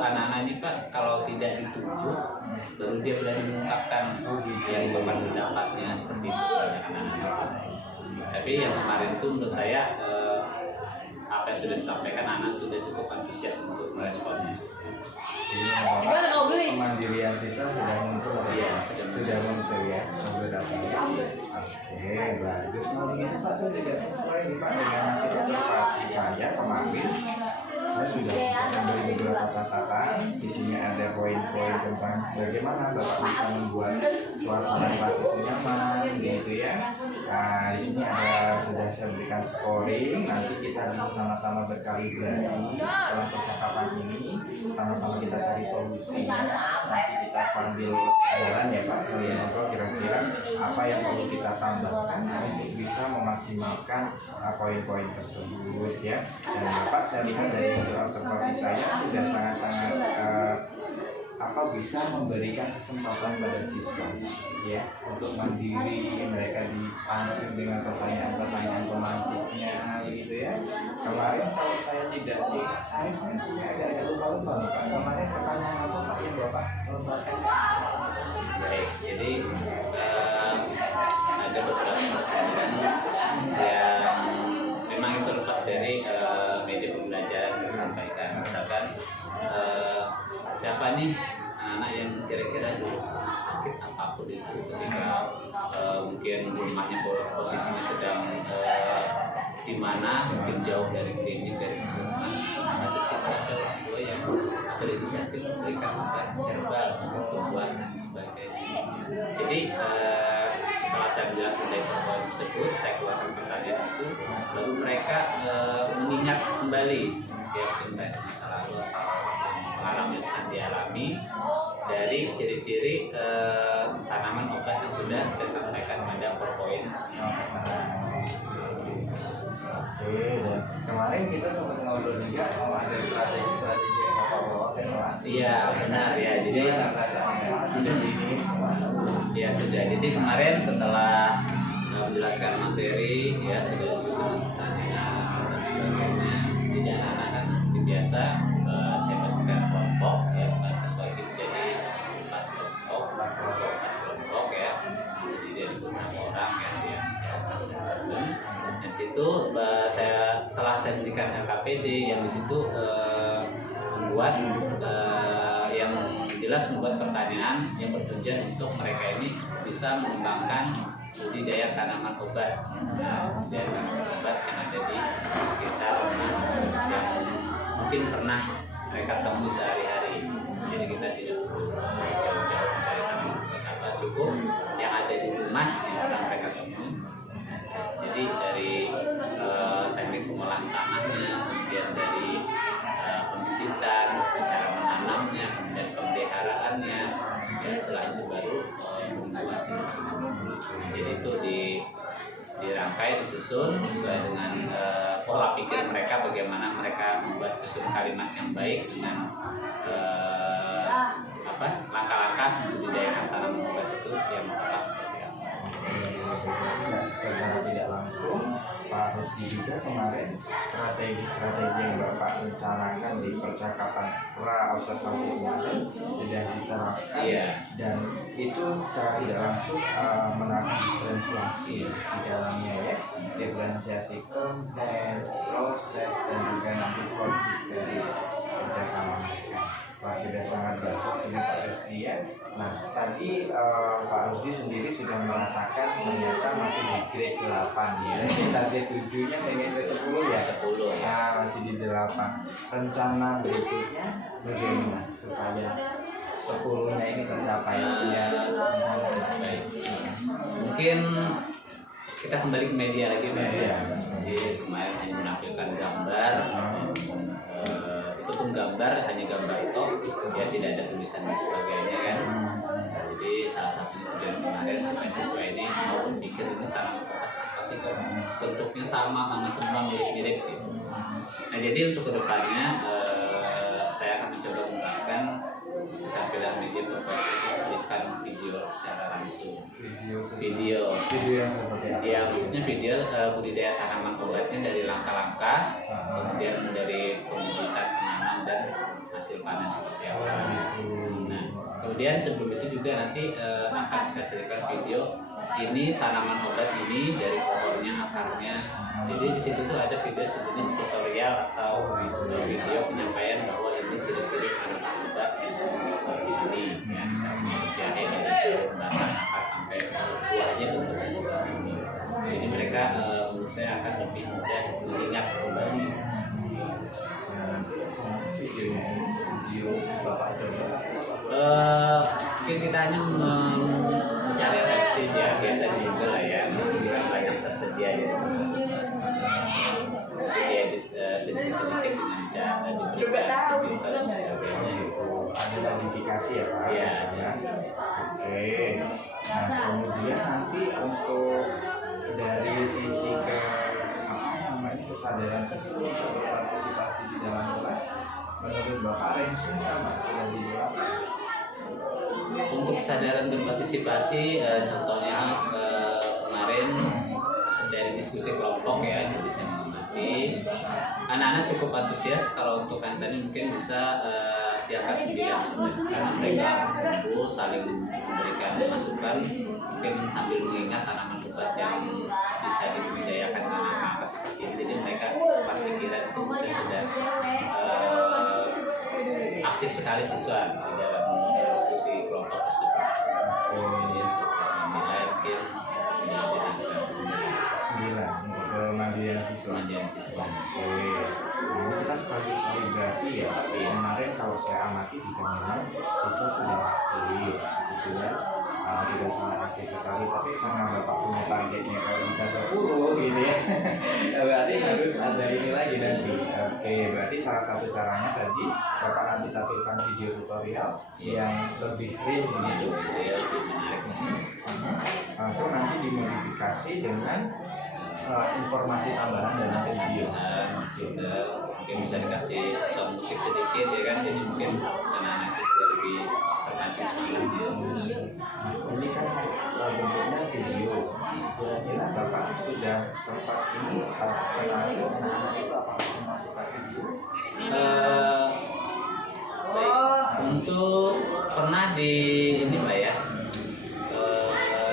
anak-anak ini Pak, kalau tidak ditunjuk baru dia berani mengungkapkan yang pendapatnya seperti itu anak-anak. Tapi yang kemarin itu menurut saya apa yang sudah disampaikan anak sudah cukup antusias untuk meresponnya. Kemandirian siswa sudah muncul ya, sudah muncul ya. Oke, bagus. Nah, ini Pak saya juga sesuai nih Pak dengan hasil observasi saya kemarin. Saya sudah memberi beberapa catatan. Di sini ada poin-poin tentang bagaimana Bapak bisa membuat suasana kelas itu nyaman, gitu ya. Nah, di sini sudah saya berikan scoring. Nanti kita bisa sama-sama berkalibrasi dalam percakapan ini, sama-sama kita cari solusi. Nanti kita sambil jalan ya Pak, kalian ngobrol kira-kira apa yang perlu kita tambahkan untuk bisa memaksimalkan poin-poin tersebut ya. Dan Bapak saya lihat dari hasil observasi saya sudah sangat-sangat bisa memberikan kesempatan pada siswa ya untuk mandiri, mereka dipancing dengan pertanyaan-pertanyaan pemantiknya gitu ya. Kemarin kalau saya tidak saya agak lupa nih Pak. Kemarin pertanyaan apa Pak yang Bapak lombakan? Baik, jadi ada beberapa pertanyaan yang memang itu lepas dari media pembelajaran disampaikan. Misalkan siapa nih anak yang kira-kira sakit apapun itu ketika mungkin rumahnya posisinya sedang di mana, mungkin jauh dari klinik, dari puskesmas, atau ada orang tua yang berinisiatif memberikan obat herbal untuk tubuhan dan sebagainya. Jadi setelah saya menjelaskan dari persoalan tersebut, saya keluarkan pertanyaan itu, lalu mereka mengingat kembali ya tentang masa lalu atau pengalaman yang pernah dialami dari ciri-ciri tanaman obat yang sudah saya sampaikan pada PowerPoint. Oke, dan kemarin kita sempat ngobrol juga mau ada strategi yang Bapak bawa evaluasi. Iya benar ya. Jadi sudah ini semua. Ya sudah. Jadi kemarin setelah menjelaskan materi ya sudah disusun pertanyaan dan sebagainya. Jadi anak-anak seperti biasa saya bagikan kelompok ya, bagi jadi 4 kelompok ya. Jadi dari beberapa orang ya yang saya kasih. Di situ telah saya berikan LKPD yang di situ membuat yang jelas membuat pertanyaan yang bertujuan untuk mereka ini bisa mengembangkan budidaya tanaman obat, budidaya tanaman obat yang ada di sekitar rumah yang mungkin pernah mereka temui sehari-hari. Jadi kita tidak perlu jauh-jauh mencari tanaman obat apa, cukup yang ada di rumah yang pernah mereka temui. Jadi dari teknik pengolahan tanahnya, kemudian dari pembibitan, cara menanamnya, kemudian pemeliharaannya, ya setelah itu baru membuat jadi itu dirangkai, disusun sesuai dengan pola pikir mereka, bagaimana mereka membuat susun kalimat yang baik dengan langkah-langkah budidaya tanaman obat itu yang tepat seperti apa. Secara tidak langsung Pak Rusdi juga kemarin strategi yang Bapak rencanakan di percakapan pra-observasi kemarin sudah diterapkan dan itu secara tidak langsung menerapkan diferensiasi di dalamnya ya, diferensiasi konten, proses dan juga nanti konflik dari kerjasama mereka. Wah, sudah sangat bagus ini Pak Rusdi ya. Nah, tadi Pak Rusdi sendiri sudah merasakan ternyata masih di grade 8 ya. Kita grade 7-nya pengen ke 10 ya? 10. Nah, masih di 8. Rencana berikutnya bagaimana supaya 10-nya ini tercapai ya? Baik. Mungkin kita kembali ke media lagi ya. Jadi kemarin hanya menampilkan gambar. Itu pun gambar, hanya gambar itu ya, tidak ada tulisan dan sebagainya kan. Jadi salah satu tujuan kemarin supaya siswa ini mau berpikir ini tanaman obat pasti bentuknya sama semua mirip-mirip gitu. Nah jadi untuk kedepannya saya akan mencoba menerapkan tampilan media berbagai selipkan video secara langsung. Video yang seperti apa? Ya maksudnya video budidaya tanaman obatnya dari langkah-langkah, kemudian dari pembibitan, penanam dan hasil panen seperti apa. Nah kemudian sebelum itu juga nanti akan kita selipkan video ini tanaman obat ini dari pohonnya, akarnya. Jadi di situ tuh ada video sejenis tutorial atau video penyampaian bahwa ini ciri-ciri tanaman obat yang seperti ini ya, misalnya jahe dari batang akar sampai buahnya bentuknya seperti ini. Jadi mereka menurut saya akan lebih mudah mengingat kembali. video Bapak itu? Mungkin kita hanya mencari referensi ya biasa di Google lah ya, yang banyak tersedia di sedikit-sedikit dengan cara diberikan screenshot dan sebagainya itu. Ada notifikasi ya Pak? Iya. Oke. Nah kemudian nanti untuk dari sisi kesadaran siswa untuk berpartisipasi di dalam kelas, menurut Bapak range-nya sama sudah di berapa? Untuk kesadaran berpartisipasi, contohnya kemarin dari diskusi kelompok ya, jadi saya mengamati anak-anak cukup antusias. Kalau untuk Kantani mungkin bisa di angka 9 karena mereka kumpul saling memberikan masukan, mungkin sambil mengingat tanaman obat yang bisa dibudidayakan dengan angka seperti ini. Jadi mereka pikiran itu sudah aktif sekali siswa di dalam diskusi kelompok tersebut. Jadi untuk pengambilan mungkin 9 untuk kemandirian siswa. Oke. Ini kita sekaligus kalibrasi ya. Kemarin kalau saya amati di Kamilan siswa sudah aktif, gitu ya. Tidak sangat aktif sekali, tapi karena Bapak punya targetnya kalau bisa 10 gitu ya. Berarti harus ada ini lagi nanti. Oke, berarti salah satu caranya tadi Bapak nanti tampilkan video tutorial yang lebih real gitu. lebih menarik mas. Langsung nanti dimodifikasi dengan informasi tambahan dalam video. Kita mungkin bisa dikasih sound musik sedikit ya kan, jadi mungkin anak-anak juga lebih terpancing semangatnya. Ini kan bentuknya video. Kira-kira Bapak sudah sempat ini kenali anak-anak itu apakah semua suka video? Baik, untuk pernah di ini Pak ya,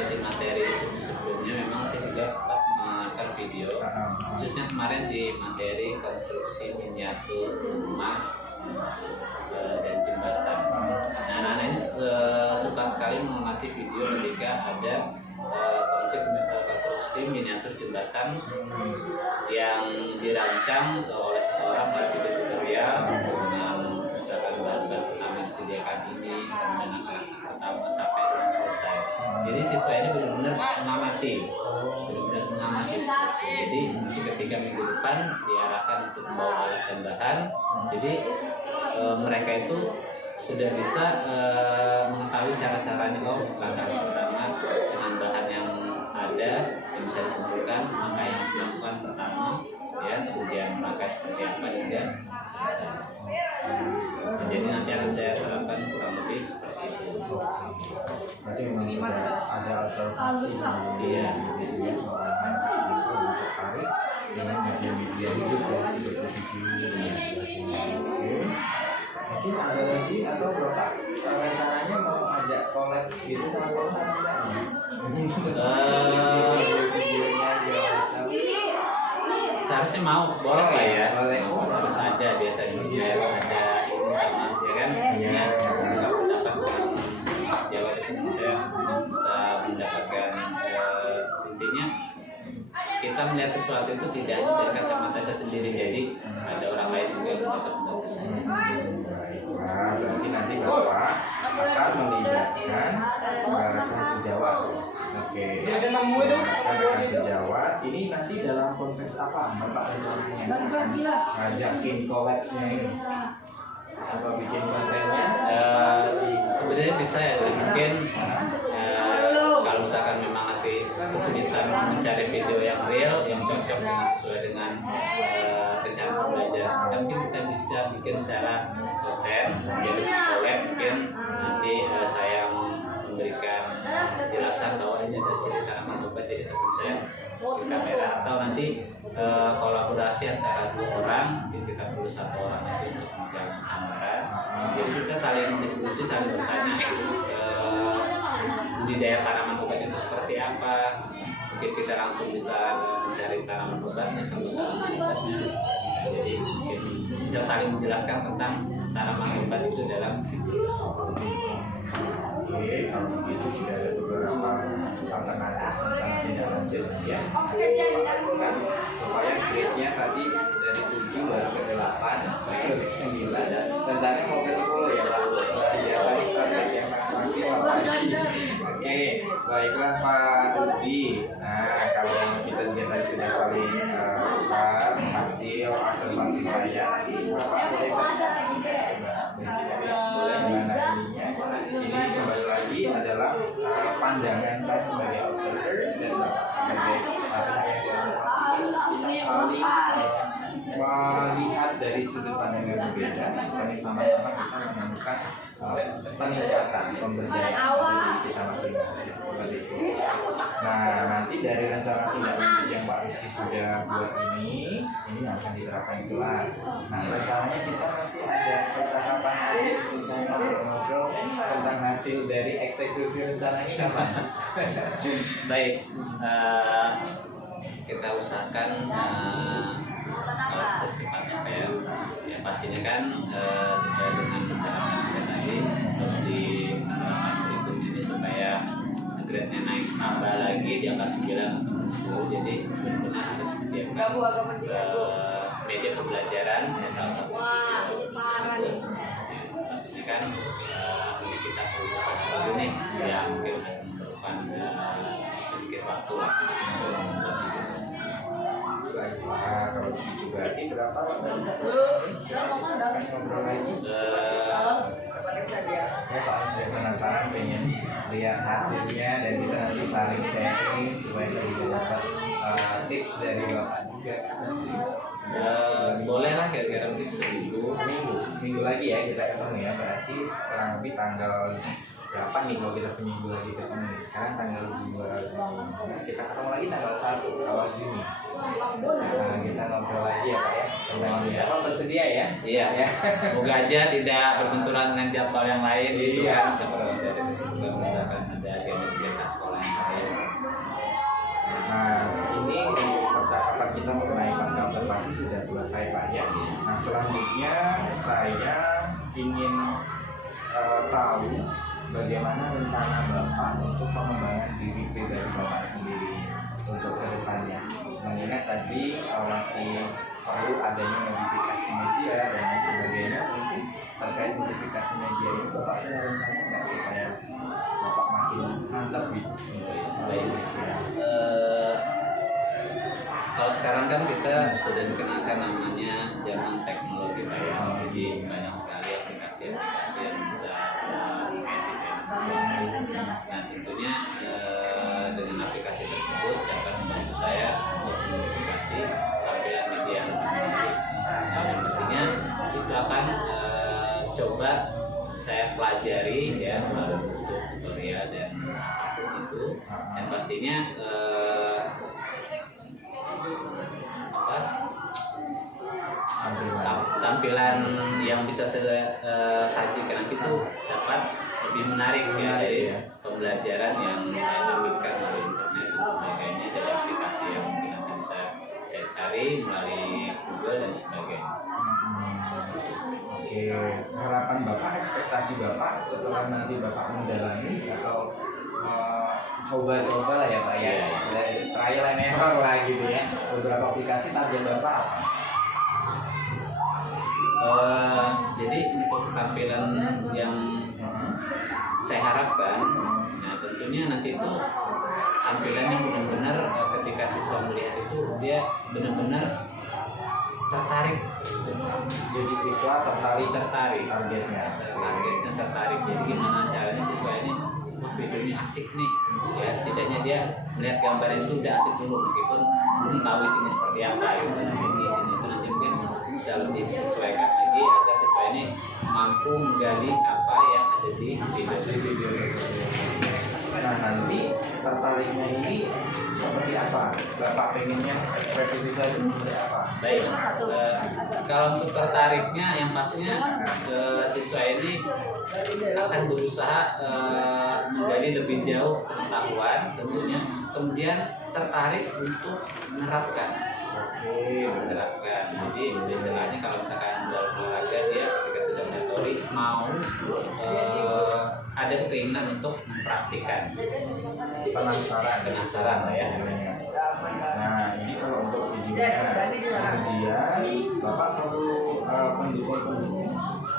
di materi sebelumnya memang saya juga sempat mengenalkan video, khususnya kemarin di materi konstruksi miniatur rumah dan jembatan. Nah, anak-anak ini suka sekali mengamati video ketika ada konstruksi miniatur jembatan yang dirancang oleh seseorang pada video tutorial dengan misalkan bahan-bahan pertama disediakan ini dan alat pertama sampai dengan selesai. Jadi siswa ini benar-benar mengamati. Jadi ketika minggu depan diarahkan untuk membawa alat dan bahan, jadi mereka itu sudah bisa mengetahui cara-caranya. Langkah pertama dengan bahan yang ada yang bisa dikumpulkan, maka yang harus dilakukan pertama ya, kemudian langkah seperti apa hingga selesai. Jadi nanti akan saya terapkan kurang lebih seperti itu. Berarti memang sudah ada observasi Iya. tertarik dengan media-media hidup ya, seperti video. Oke. Mungkin ada lagi atau Bapak rencananya mau ajak collab gitu sama Bapak? Videonya dia Seharusnya mau, boleh lah ya. Boleh. Harus ada biasanya ya, ada ini sama ya kan. Iya. Sehingga pendapat Jawa itu saya bisa mendapatkan intinya kita melihat sesuatu itu tidak hanya dari kacamata saya sendiri, jadi ada orang lain juga yang mendapat pendapat saya. Baiklah, berarti nanti Bapak akan melibatkan rekan sejawat. Oke. Rekan sejawat ini nanti dalam konteks apa? Bapak rencananya ngajakin collabnya ini? Apa bikin kontennya? Sebenarnya bisa ya, mungkin kalau misalkan memang nanti kesulitan mencari video yang real, yang cocok sesuai dengan rencana pembelajaran, mungkin kita bisa bikin secara konten, jadi collab mungkin nanti saya memberikan penjelasan bahwa ini ada cerita tanaman obat dari teman saya di kamera, atau nanti kolaborasi antara 2 orang, mungkin kita perlu 1 orang nanti untuk memegang kamera, jadi kita saling diskusi, saling bertanya budidaya tanaman obat itu seperti apa, mungkin kita langsung bisa mencari tanaman obatnya, contoh tanaman obatnya, jadi mungkin bisa saling menjelaskan tentang tanaman obat itu dalam video tersebut. Oke, kalau begitu sudah ada beberapa alternatif rencana tindak lanjut ya. Supaya grade-nya tadi dari 7 baru ke 8, baru ke 9, rencananya mau ke 10 Oke, baiklah Pak Rusdi. Nah, kalau kita lihat tadi sudah saling hasil observasi saya, Bapak boleh baca. Boleh gimana ininya? Ini kembali lagi adalah pandangan saya sebagai observer dan Bapak sebagai kita saling melihat dari sudut pandang yang berbeda supaya sama-sama kita menemukan peningkatan pemberdayaan diri kita masing-masing seperti itu. Nah, nanti dari rencana tindak lanjut yang Pak Rizky sudah buat ini akan diterapkan di kelas. Nah, rencananya kita nanti ada percakapan lagi misalnya ngobrol tentang hasil dari eksekusi rencana ini kapan? Baik, kita usahakan kalau bisa secepatnya ya pastinya kan sesuai dengan harapan kita tadi terus di berikutnya ini supaya grade-nya naik tambah lagi di angka 9 atau 10, jadi benar-benar harus menyediakan media pembelajaran ya, salah satu tersebut ya, pastinya kan kita perlu dulu nih ya, mungkin memerlukan sedikit waktu lah untuk membuat video tersebut. Kalau begitu berarti berapa waktu? Ngobrol lagi. Ya, soalnya sudah penasaran pengen lihat hasilnya dan kita nanti saling sharing supaya saya juga dapat tips dari Bapak juga. Boleh lah kira-kira mungkin seminggu lagi ya kita ketemu ya, berarti kurang lebih tanggal berapa nih kalau kita seminggu lagi ketemu nih? Sekarang tanggal 2 kita ketemu lagi tanggal 1 awal Juni. Nah, kita ngobrol lagi ya Pak ya tentang apa, bersedia ya? Iya ya. Semoga aja tidak berbenturan dengan jadwal yang lain gitu kan, seperti dari kesibukan misalkan ada agenda sekolah yang lain. Nah, ini untuk percakapan kita mengenai pasca observasi sudah selesai Pak ya. Nah, selanjutnya saya ingin tahu bagaimana rencana Bapak untuk pengembangan diri pribadi Bapak sendiri untuk kedepannya. Mengingat tadi masih perlu adanya modifikasi media dan lain sebagainya, mungkin terkait modifikasi media ini Bapak punya rencana nggak supaya Bapak makin mantap gitu untuk kalau sekarang kan kita sudah dikenalkan namanya zaman teknologi Pak ya, jadi banyak sekali aplikasi-aplikasi yang bisa nah tentunya dengan aplikasi tersebut akan membantu saya untuk memodifikasi tampilan media yang menarik. Dan pastinya itu akan coba saya pelajari ya melalui bentuk tutorial dan apapun itu, dan pastinya tampilan yang bisa saya sajikan nanti itu dapat lebih menarik ya, dari pembelajaran yang saya dapatkan melalui internet dan sebagainya, dari aplikasi yang mungkin nanti bisa saya cari melalui Google dan sebagainya. Oke, harapan Bapak, ekspektasi Bapak setelah nanti Bapak mendalami atau coba-coba lah ya Pak ya, trial and error lah gitu ya, beberapa aplikasi, target Bapak apa? Jadi untuk tampilan yang saya harapkan, nah tentunya nanti itu tampilan yang benar-benar ketika siswa melihat itu dia benar-benar tertarik. Jadi siswa tertarik targetnya tertarik. Jadi gimana caranya siswa ini videonya asik nih ya, setidaknya dia melihat gambar itu udah asik dulu meskipun belum tahu isinya seperti apa gitu. Jadi isinya itu nanti mungkin bisa lebih disesuaikan lagi agar siswa ini mampu menggali apa yang ada di video. Nah, nanti tertariknya ini seperti apa? Bapak pengennya ekspresi siswa itu seperti apa? Baik, kalau untuk tertariknya yang pastinya siswa ini akan berusaha menggali lebih jauh pengetahuan tentunya, kemudian tertarik untuk menerapkan. Jadi istilahnya kalau misalkan dalam olahraga dia ketika sudah teori mau ada keinginan untuk mempraktikkan, penasaran lah ya. Nah, ini kalau untuk videonya, kemudian Bapak perlu pendukung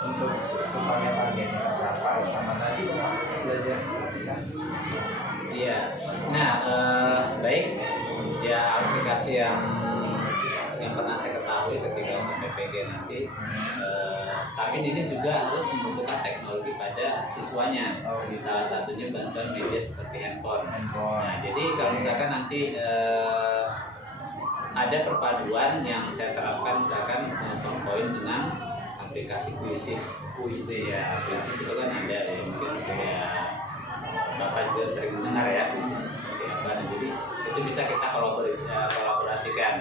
untuk supaya targetnya tercapai sama tadi Bapak belajar aplikasi. Iya. Nah, baik. Ya, aplikasi yang pernah saya ketahui ketika untuk PPG nanti, tapi ini juga harus membutuhkan teknologi pada siswanya. Salah satunya bantuan media seperti handphone. Nah, jadi kalau misalkan nanti ada perpaduan yang saya terapkan, misalkan PowerPoint dengan aplikasi Quizzes. Ya, Quizzes itu kan ada ya, mungkin saya Bapak juga sering mendengar ya Quizzes seperti apa. Nah, jadi itu bisa kita kolaborasikan.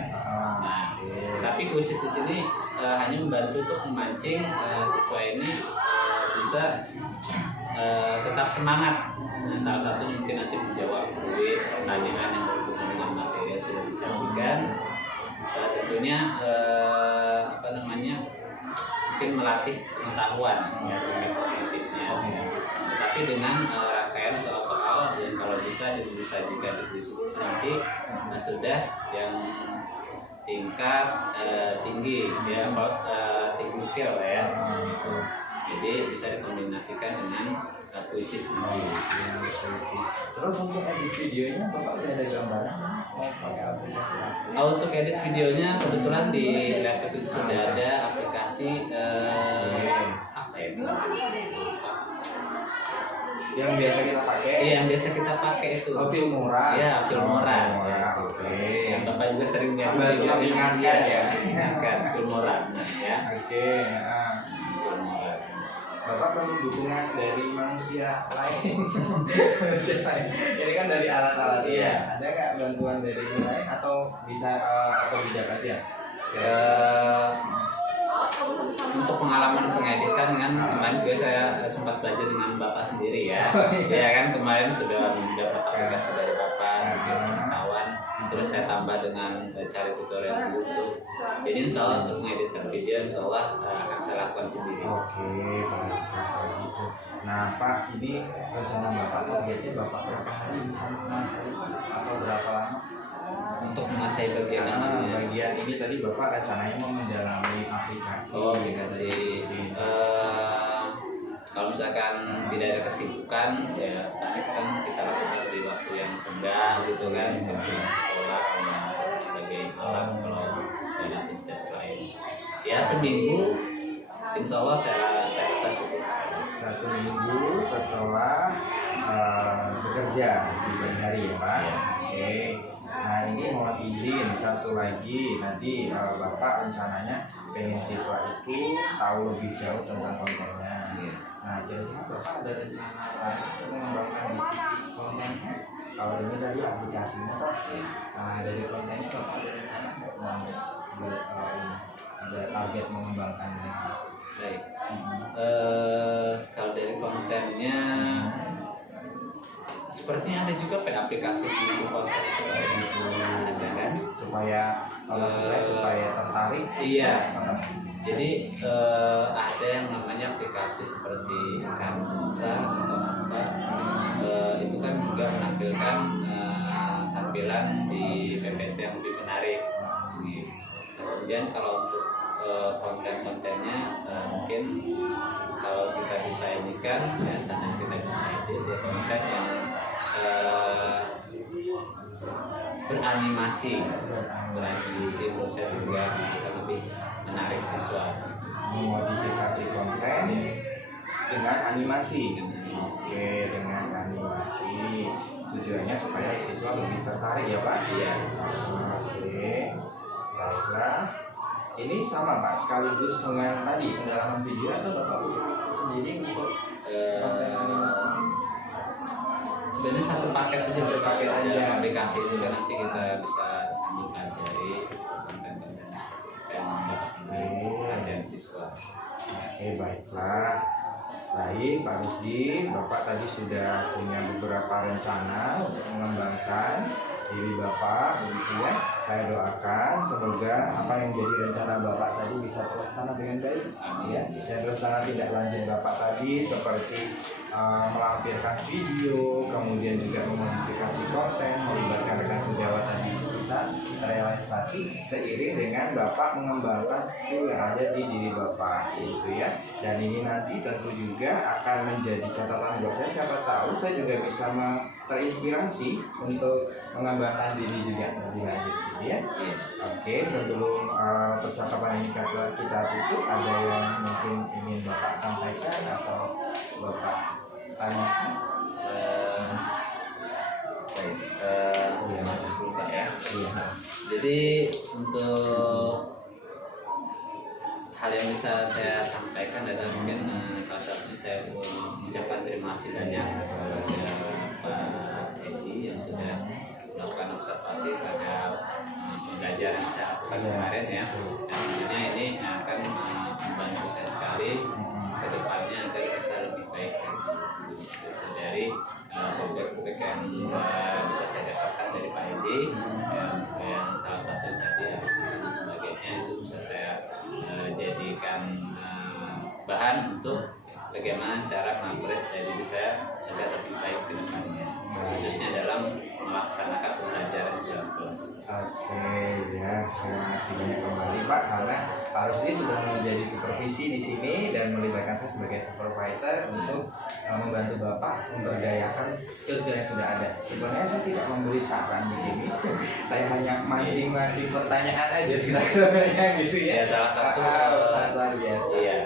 Nah, tapi Quizzes di sini hanya membantu untuk memancing siswa ini bisa tetap semangat. Nah, salah satunya mungkin nanti menjawab kuis, pertanyaan yang berhubungan dengan materi yang sudah disajikan. Tentunya mungkin melatih pengetahuan ya terkait kognitifnya. Tapi dengan rangkaian soal-soal yang kalau bisa disajikan di Quizzes nanti sudah yang tingkat tinggi ya, tinggi skill ya. Jadi bisa dikombinasikan dengan Quizzes nanti. Terus untuk edit videonya Bapak udah ada gambaran mau pakai aplikasi apa? Untuk edit videonya kebetulan di laptop itu sudah ada aplikasi apa ya? Yang biasa kita pakai? Iya, yang biasa kita pakai itu. Filmora. Iya, Filmora. Oke. Yang Bapak juga sering lihat Baru ingatkan ya. Ingatkan Filmora, ya. Oke. Filmora. Bapak perlu dukungan dari manusia lain. Manusia lain. Ini kan dari alat-alat. Iya. Ada nggak bantuan dari ini lain atau bisa atau bijak aja? Untuk pengalaman pengeditan kan kemarin juga saya sempat belajar dengan Bapak sendiri ya. Ya kan kemarin sudah mendapat aplikasi dari Bapak, pengetahuan. Terus saya tambah dengan cari tutorial di YouTube. Jadi insya Allah untuk mengeditkan video insya Allah akan saya lakukan sendiri. Oke, baik gitu. Nah Pak, ini rencana Bapak targetnya Bapak berapa hari bisa menguasai atau berapa lama? Untuk menguasai bagian bagian ini tadi Bapak rencananya mau mendalami aplikasi. Oh, aplikasi. Kalau misalkan tidak ada kesibukan, ya pasti kan kita lakukan di waktu yang senggang gitu kan, sekolah sebagai alat kalau ada aktivitas lain. Ya seminggu, insya Allah saya rasa cukup. 1 minggu setelah bekerja di pagi hari ya Pak. Ya. Oke. Nah ini mohon izin satu lagi, nanti Bapak rencananya pengen siswa itu tahu lebih jauh tentang kontennya. Ya. Nah jadi Bapak ada rencana lain untuk mengembangkan di sisi kontennya. Kalau ini tadi aplikasinya Pak. Nah dari kontennya Bapak ada rencana mau ada target mengembangkannya. Baik. Kalau dari kontennya sepertinya ada juga aplikasi untuk konten itu ada kan Supaya kalau supaya tertarik. Iya. Jadi ada yang namanya aplikasi seperti Canva atau apa, itu kan juga menampilkan tampilan di PPT yang lebih menarik. Kemudian kalau untuk konten-kontennya mungkin kalau kita bisa indikan biasanya kita bisa edit ya konten yang beranimasi menurut saya juga lebih menarik siswa. Memodifikasi konten dengan animasi. Oke, dengan animasi tujuannya supaya siswa lebih tertarik ya Pak. Iya. Oke, baiklah. Ini sama Pak, sekaligus dengan tadi pendalaman video atau Bapak butuh sendiri untuk konten animasi? Sebenarnya satu paket aja, paket aja. aplikasi itu kan nanti kita bisa sambil pelajari konten-konten yang dapat perhatian siswa. Oke, baiklah. Baik, Pak Rusdi, Bapak tadi sudah punya beberapa rencana untuk mengembangkan diri Bapak, begitu ya. Saya doakan semoga apa yang jadi rencana Bapak tadi bisa terlaksana dengan baik, ya. Dan rencana tidak lanjut Bapak tadi seperti melampirkan video, kemudian juga memodifikasi konten, melibatkan rekan sejawat tadi bisa terrealisasi seiring dengan Bapak mengembangkan skill yang ada di diri Bapak gitu ya. Dan ini nanti tentu juga akan menjadi catatan buat saya, siapa tahu saya juga bisa terinspirasi untuk mengembangkan diri juga lebih lanjut gitu ya. Oke, sebelum percakapan ini kita tutup, ada yang mungkin ingin Bapak sampaikan atau Bapak tanyakan? Jadi untuk hal yang bisa saya sampaikan adalah mungkin salah satunya saya mengucapkan terima kasih banyak kepada Pak Edi yang sudah melakukan observasi terhadap pembelajaran yang saya lakukan kemarin ya. Dan tentunya ini akan membantu saya sekali ke depannya agar bisa lebih baik lagi dari feedback yang bisa saya dapatkan dari Pak Edi yang salah satu tadi habis itu sebagainya itu bisa saya jadikan bahan untuk bagaimana cara mengupgrade diri saya agar lebih baik ke depannya, khususnya dalam melaksanakan pembelajaran di dalam kelas. Oke ya, terima kasih banyak kembali Pak, karena Pak Rusdi sudah menjadi supervisi di sini dan melibatkan saya sebagai supervisor untuk membantu Bapak memberdayakan skill-skill yang sudah ada. Sebenarnya saya tidak memberi saran di sini, saya hanya mancing-mancing pertanyaan aja sebenarnya gitu ya. Ya, salah satu sangat luar biasa. Iya.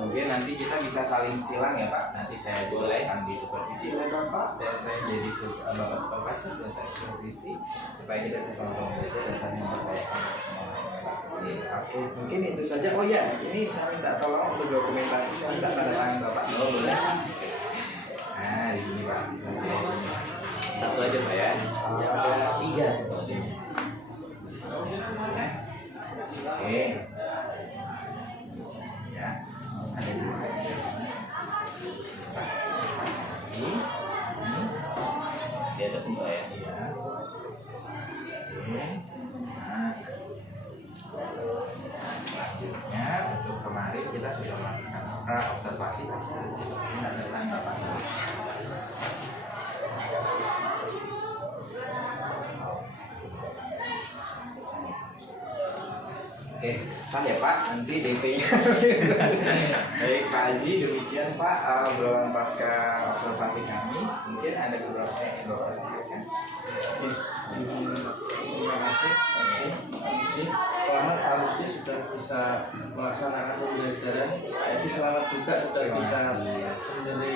Mungkin nanti kita bisa saling silang ya Pak. Nanti saya boleh akan disupervisi oleh Bapak dan saya jadi Bapak supervisor dan saya supervisi supaya kita bisa sama-sama belajar dan saling memperdayakan semua. Oke, mungkin itu saja. Oh ya, ini saya minta tolong untuk dokumentasi, saya minta tanda tangan Bapak. Oh boleh. Nah di sini Pak. Satu aja Pak ya. Ada 3 sebetulnya. Oke. Ya. Ada 2. Ini. Di atas semua ya. Iya. Oke. Nah. Selanjutnya untuk kemarin kita sudah melakukan observasi tentang Bapak. Oke, sah ya Pak, nanti DP-nya. Baik Pak Haji, demikian Pak obrolan pasca observasi kami. Mungkin ada beberapa yang ingin Bapak sampaikan. Terima kasih. Selamat Pak Rusdi sudah bisa melaksanakan pembelajaran. Pak Edi selamat juga sudah bisa menjadi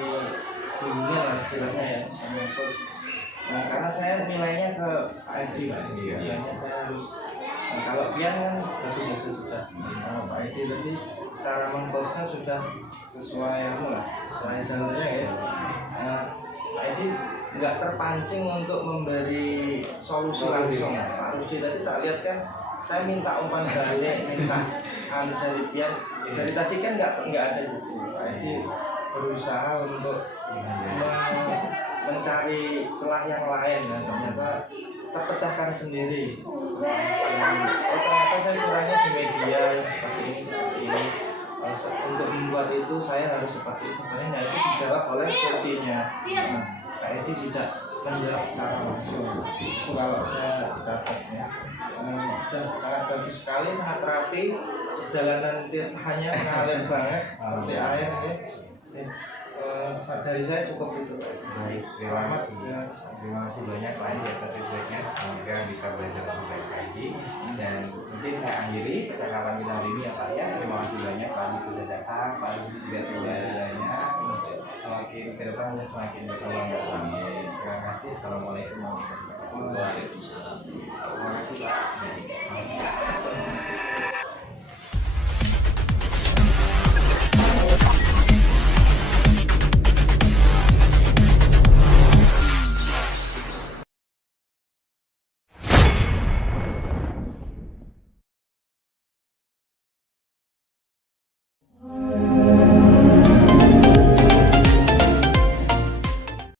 gurunya lah istilahnya ya sama coach. Nah, karena saya nilainya ke Pak Edi Pak. Nilainya saya harus. Nah, kalau Pian kan bagus saja sudah. Nah, Pak Edi tadi cara mengcoachnya sudah sesuai sesuai jalurnya ya. Nah, Pak Edi nggak terpancing untuk memberi solusi langsung. Pak Rusdi tadi tak lihat kan, saya minta umpan balik, minta dari Pian. Dari tadi kan nggak ada buku. Pak Edi berusaha untuk mencari celah yang lain dan ternyata terpecahkan sendiri. Ternyata saya kurangnya di media seperti ini. Untuk membuat itu saya harus seperti itu. Sebenarnya itu dijawab oleh coachnya. Pak Edi tidak menjawab secara langsung. Itu kalau saya catat ya. Dan sangat bagus sekali, sangat rapi. Jalanan hanya mengalir banget seperti air ya. Dari saya cukup itu. Baik, terima kasih banyak Pak Haji atas feedbacknya. Semoga bisa belajar lebih baik lagi. Dan mungkin saya akhiri percakapan kita hari ini ya Pak ya. Terima kasih banyak Pak Haji sudah datang, Pak Haji juga sudah banyak. Semakin ke depan semakin berkembang bersama. Terima kasih. Assalamualaikum warahmatullahi wabarakatuh. Waalaikumsalam.